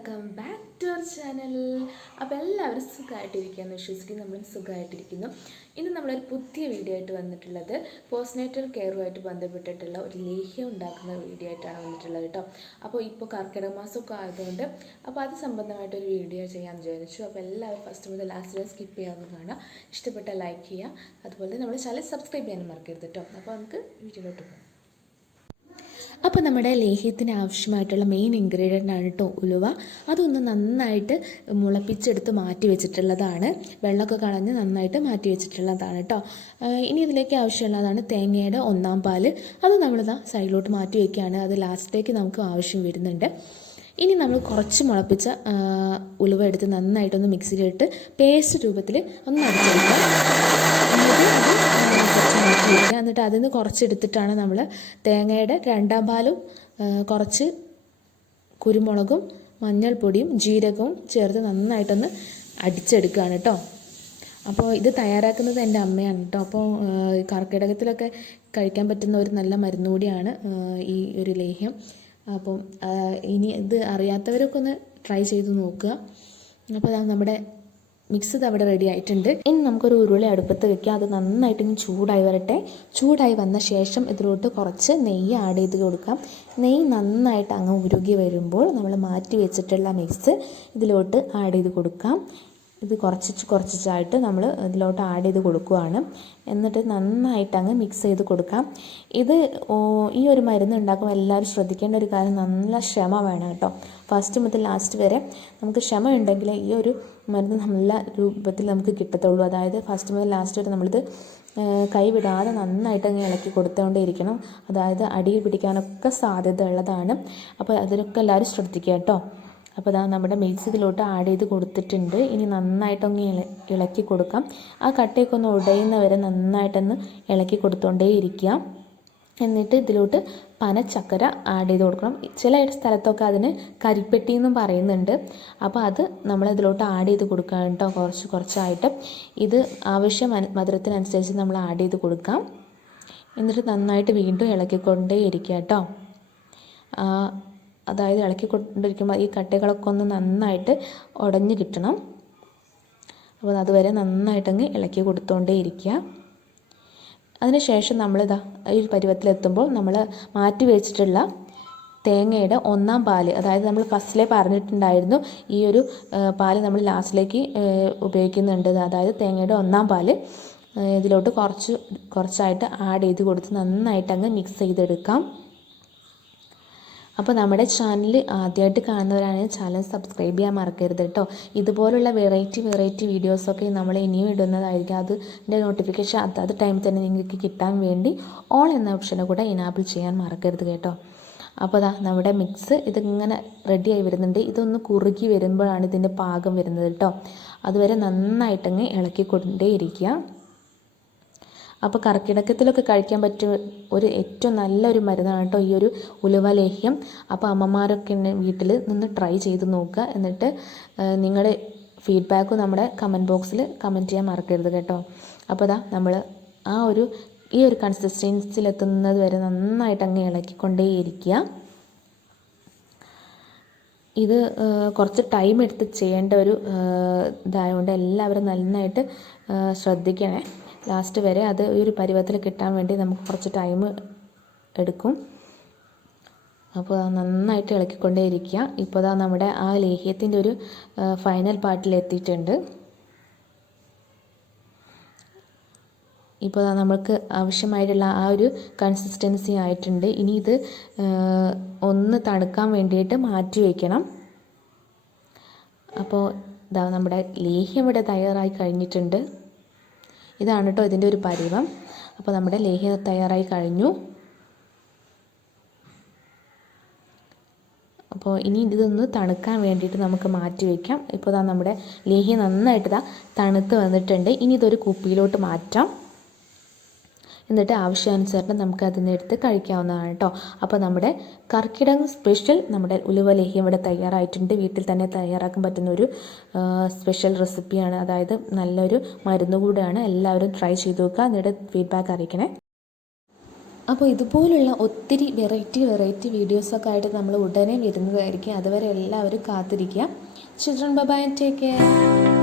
Welcome back to our channel. അപ്പോൾ എല്ലാവരും സുഖമായിട്ടിരിക്കുകയെന്ന് വിശ്വസിക്കുന്നു. നമ്മളും സുഖമായിട്ടിരിക്കുന്നു. ഇന്ന് നമ്മളൊരു പുതിയ വീഡിയോ ആയിട്ട് വന്നിട്ടുള്ളത് പോസ്റ്റ്നേറ്റൽ കെയറുമായിട്ട് ബന്ധപ്പെട്ടിട്ടുള്ള ഒരു ലേഹ്യം ഉണ്ടാക്കുന്ന വീഡിയോ ആയിട്ടാണ് വന്നിട്ടുള്ളത് കേട്ടോ. അപ്പോൾ ഇപ്പോൾ കർക്കിടക മാസമൊക്കെ ആയതുകൊണ്ട് അപ്പോൾ അത് സംബന്ധമായിട്ടൊരു വീഡിയോ ചെയ്യാമെന്ന് വിചാരിച്ചു. അപ്പോൾ എല്ലാവരും ഫസ്റ്റ് മുതൽ ലാസ്റ്റ് വരെ സ്കിപ്പ് ചെയ്യാവുന്ന കാണാം. ഇഷ്ടപ്പെട്ട ലൈക്ക് ചെയ്യുക, അതുപോലെ നമ്മുടെ ചാനൽ സബ്സ്ക്രൈബ് ചെയ്യാനും മറക്കരുത് കേട്ടോ. അപ്പോൾ നമുക്ക് വീഡിയോയിലോട്ട് പോകാം. അപ്പോൾ നമ്മുടെ ലേഹ്യത്തിന് ആവശ്യമായിട്ടുള്ള മെയിൻ ഇൻഗ്രീഡിയൻ്റ് ആണ് കേട്ടോ ഉലുവ. അതൊന്ന് നന്നായിട്ട് മുളപ്പിച്ചെടുത്ത് മാറ്റി വെച്ചിട്ടുള്ളതാണ്. വെള്ളമൊക്കെ കളഞ്ഞ് നന്നായിട്ട് മാറ്റി വെച്ചിട്ടുള്ളതാണ് കേട്ടോ. ഇനി ഇതിലേക്ക് ആവശ്യമുള്ളതാണ് തേങ്ങയുടെ ഒന്നാം പാല്. അത് നമ്മളിതാ സൈഡിലോട്ട് മാറ്റി വയ്ക്കുകയാണ്. അത് ലാസ്റ്റിലേക്ക് നമുക്ക് ആവശ്യം വരുന്നുണ്ട്. ഇനി നമ്മൾ കുറച്ച് മുളപ്പിച്ച ഉലുവ എടുത്ത് നന്നായിട്ടൊന്ന് മിക്സിയിലിട്ട് പേസ്റ്റ് രൂപത്തിൽ ഒന്ന് അടിച്ചെടുക്കുക. എന്നിട്ട് അതിൽ നിന്ന് കുറച്ചെടുത്തിട്ടാണ് നമ്മൾ തേങ്ങയുടെ രണ്ടാം പാലും കുറച്ച് കുരുമുളകും മഞ്ഞൾപ്പൊടിയും ജീരകവും ചേർത്ത് നന്നായിട്ടൊന്ന് അടിച്ചെടുക്കുകയാണ് കേട്ടോ. അപ്പോൾ ഇത് തയ്യാറാക്കുന്നത് എൻ്റെ അമ്മയാണ് കേട്ടോ. അപ്പോൾ കർക്കിടകത്തിലൊക്കെ കഴിക്കാൻ പറ്റുന്ന ഒരു നല്ല മരുന്ന് കൂടിയാണ് ഈ ഒരു ലേഹ്യം. അപ്പം ഇനി ഇത് അറിയാത്തവരൊക്കെ ഒന്ന് ട്രൈ ചെയ്ത് നോക്കുക. അപ്പോൾ നമ്മുടെ മിക്സ് ഇത് അവിടെ റെഡി ആയിട്ടുണ്ട്. ഇനി നമുക്കൊരു ഉരുളി അടുപ്പത്ത് വെക്കാം. അത് നന്നായിട്ട് ഇനി ചൂടായി വരട്ടെ. ചൂടായി വന്ന ശേഷം ഇതിലോട്ട് കുറച്ച് നെയ്യ് ആഡ് ചെയ്ത് കൊടുക്കാം. നെയ്യ് നന്നായിട്ട് അങ്ങ് ഉരുകി വരുമ്പോൾ നമ്മൾ മാറ്റി വെച്ചിട്ടുള്ള മിക്സ് ഇതിലോട്ട് ആഡ് ചെയ്ത് കൊടുക്കാം. ഇത് കുറച്ചായിട്ട് നമ്മൾ ഇതിലോട്ട് ആഡ് ചെയ്ത് കൊടുക്കുകയാണ്. എന്നിട്ട് നന്നായിട്ട് അങ്ങ് മിക്സ് ചെയ്ത് കൊടുക്കാം. ഇത് ഈ ഒരു മരുന്ന് ഉണ്ടാക്കുമ്പോൾ എല്ലാവരും ശ്രദ്ധിക്കേണ്ട ഒരു കാര്യം, നല്ല ക്ഷമ വേണം കേട്ടോ. ഫസ്റ്റ് മുതൽ ലാസ്റ്റ് വരെ നമുക്ക് ക്ഷമ ഉണ്ടെങ്കിൽ ഈ ഒരു മരുന്ന് നല്ല രൂപത്തിൽ നമുക്ക് കിട്ടത്തുള്ളൂ. അതായത് ഫസ്റ്റ് മുതൽ ലാസ്റ്റ് വരെ നമ്മളിത് കൈവിടാതെ നന്നായിട്ട് അങ്ങ് ഇളക്കി കൊടുത്തുകൊണ്ടേയിരിക്കണം. അതായത് അടിയിൽ പിടിക്കാനൊക്കെ സാധ്യത ഉള്ളതാണ്. അപ്പോൾ അതിനൊക്കെ എല്ലാവരും ശ്രദ്ധിക്കുക കേട്ടോ. അപ്പോൾ അതാ നമ്മുടെ മിക്സ് ഇതിലോട്ട് ആഡ് ചെയ്ത് കൊടുത്തിട്ടുണ്ട്. ഇനി നന്നായിട്ടൊന്ന് ഇളക്കി കൊടുക്കാം. ആ കട്ടയൊക്കെ ഒന്ന് ഉടയുന്നവരെ നന്നായിട്ടൊന്ന് ഇളക്കി കൊടുത്തുകൊണ്ടേ ഇരിക്കുക. എന്നിട്ട് ഇതിലോട്ട് പനച്ചക്കര ആഡ് ചെയ്ത് കൊടുക്കണം. ചില സ്ഥലത്തൊക്കെ അതിന് കരിപ്പെട്ടി എന്നും പറയുന്നുണ്ട്. അപ്പോൾ അത് നമ്മളിതിലോട്ട് ആഡ് ചെയ്ത് കൊടുക്കാം കേട്ടോ. കുറച്ചായിട്ട് ഇത് ആവശ്യം മധുരത്തിനനുസരിച്ച് നമ്മൾ ആഡ് ചെയ്ത് കൊടുക്കാം. എന്നിട്ട് നന്നായിട്ട് വീണ്ടും ഇളക്കിക്കൊണ്ടേ ഇരിക്കുക കേട്ടോ. അതായത് ഇളക്കിക്കൊണ്ടിരിക്കുമ്പോൾ ഈ കട്ടകളൊക്കെ ഒന്ന് നന്നായിട്ട് ഉടഞ്ഞ് കിട്ടണം. അപ്പോൾ അതുവരെ നന്നായിട്ടങ്ങ് ഇളക്കി കൊടുത്തുകൊണ്ടേ ഇരിക്കുക. അതിനുശേഷം നമ്മളിതാ ഈ പരുവത്തിലെത്തുമ്പോൾ നമ്മൾ മാറ്റി വെച്ചിട്ടുള്ള തേങ്ങയുടെ ഒന്നാം പാല്, അതായത് നമ്മൾ ഫസ്റ്റിലെ പറഞ്ഞിട്ടുണ്ടായിരുന്നു ഈ ഒരു പാല് നമ്മൾ ലാസ്റ്റിലേക്ക് ഉപയോഗിക്കുന്നുണ്ട്. അതായത് തേങ്ങയുടെ ഒന്നാം പാല് ഇതിലോട്ട് കുറച്ചായിട്ട് ആഡ് ചെയ്ത് കൊടുത്ത് നന്നായിട്ടങ്ങ് മിക്സ് ചെയ്തെടുക്കാം. അപ്പോൾ നമ്മുടെ ചാനൽ ആദ്യമായിട്ട് കാണുന്നവരാണെങ്കിൽ ചാനൽ സബ്സ്ക്രൈബ് ചെയ്യാൻ മറക്കരുത് കേട്ടോ. ഇതുപോലുള്ള വെറൈറ്റി വീഡിയോസൊക്കെ നമ്മൾ ഇനിയും ഇടുന്നതായിരിക്കും. അതിൻ്റെ നോട്ടിഫിക്കേഷൻ അതാത് ടൈമിൽ തന്നെ നിങ്ങൾക്ക് കിട്ടാൻ വേണ്ടി ഓൾ എന്ന ഓപ്ഷനെ കൂടെ ഇനാബിൾ ചെയ്യാൻ മറക്കരുത് കേട്ടോ. അപ്പോൾ നമ്മുടെ മിക്സ് ഇതിങ്ങനെ റെഡിയായി വരുന്നുണ്ട്. ഇതൊന്ന് കുറുകി വരുമ്പോഴാണ് ഇതിൻ്റെ പാകം വരുന്നത് കേട്ടോ. അതുവരെ നന്നായിട്ടങ്ങ് ഇളക്കിക്കൊണ്ടേ ഇരിക്കുക. അപ്പോൾ കർക്കിടകത്തിലൊക്കെ കഴിക്കാൻ പറ്റിയ ഒരു ഏറ്റവും നല്ലൊരു മരുന്നാണ് കേട്ടോ ഈ ഒരു ഉലുവ ലേഹ്യം. അപ്പോൾ അമ്മമാരൊക്കെ വീട്ടിൽ നിന്ന് ട്രൈ ചെയ്ത് നോക്കുക. എന്നിട്ട് നിങ്ങളുടെ ഫീഡ്ബാക്ക് നമ്മുടെ കമൻറ്റ് ബോക്സിൽ കമൻറ്റ് ചെയ്യാൻ മറക്കരുത് കേട്ടോ. അപ്പോൾ നമ്മൾ ഈ ഒരു കൺസിസ്റ്റൻസിയിലെത്തുന്നത് വരെ നന്നായിട്ട് അങ്ങ് ഇളക്കിക്കൊണ്ടേയിരിക്കുക. ഇത് കുറച്ച് ടൈം എടുത്ത് ചെയ്യേണ്ട ഒരു ഇതായതുകൊണ്ട് എല്ലാവരും നന്നായിട്ട് ശ്രദ്ധിക്കണേ. ലാസ്റ്റ് വരെ അത് ഒരു പരുവത്തിൽ കിട്ടാൻ വേണ്ടി നമുക്ക് കുറച്ച് ടൈം എടുക്കും. അപ്പോൾ നന്നായിട്ട് ഇളക്കിക്കൊണ്ടേ ഇരിക്കുക. ഇപ്പോൾ നമ്മുടെ ആ ലേഹ്യത്തിൻ്റെ ഒരു ഫൈനൽ പാർട്ടിൽ എത്തിയിട്ടുണ്ട്. ഇപ്പോൾ നമുക്ക് ആവശ്യമായിട്ടുള്ള ആ ഒരു കൺസിസ്റ്റൻസി ആയിട്ടുണ്ട്. ഇനി ഇത് ഒന്ന് തണുക്കാൻ വേണ്ടിയിട്ട് മാറ്റി വയ്ക്കണം. അപ്പോൾ നമ്മുടെ ലേഹ്യം ഇവിടെ തയ്യാറായി കഴിഞ്ഞിട്ടുണ്ട്. ഇതാണ് കേട്ടോ ഇതിൻ്റെ ഒരു പരുവം. അപ്പോൾ നമ്മുടെ ലേഹ്യം തയ്യാറായി കഴിഞ്ഞു. അപ്പോൾ ഇനി ഇതൊന്ന് തണുക്കാൻ വേണ്ടിയിട്ട് നമുക്ക് മാറ്റി വയ്ക്കാം. ഇപ്പോൾ നമ്മുടെ ലേഹ്യം നന്നായിട്ട് തണുത്ത് വന്നിട്ടുണ്ട്. ഇനി ഇതൊരു കുപ്പിയിലോട്ട് മാറ്റാം. എന്നിട്ട് ആവശ്യാനുസരണം നമുക്ക് അതിനെടുത്ത് കഴിക്കാവുന്നതാണ് കേട്ടോ. അപ്പോൾ നമ്മുടെ കർക്കിടകം സ്പെഷ്യൽ നമ്മുടെ ഉലുവ ലേഹ്യം ഇവിടെ തയ്യാറായിട്ടുണ്ട്. വീട്ടിൽ തന്നെ തയ്യാറാക്കാൻ പറ്റുന്ന ഒരു സ്പെഷ്യൽ റെസിപ്പിയാണ്. അതായത് നല്ലൊരു മരുന്ന് കൂടെയാണ്. എല്ലാവരും ട്രൈ ചെയ്ത് നോക്കുക. എന്നിട്ട് ഫീഡ്ബാക്ക് അറിയിക്കണേ. അപ്പോൾ ഇതുപോലുള്ള ഒത്തിരി വെറൈറ്റി വീഡിയോസൊക്കെ ആയിട്ട് നമ്മൾ ഉടനെ വരുന്നതായിരിക്കും. അതുവരെ എല്ലാവരും കാത്തിരിക്കുക. Children bye, take care.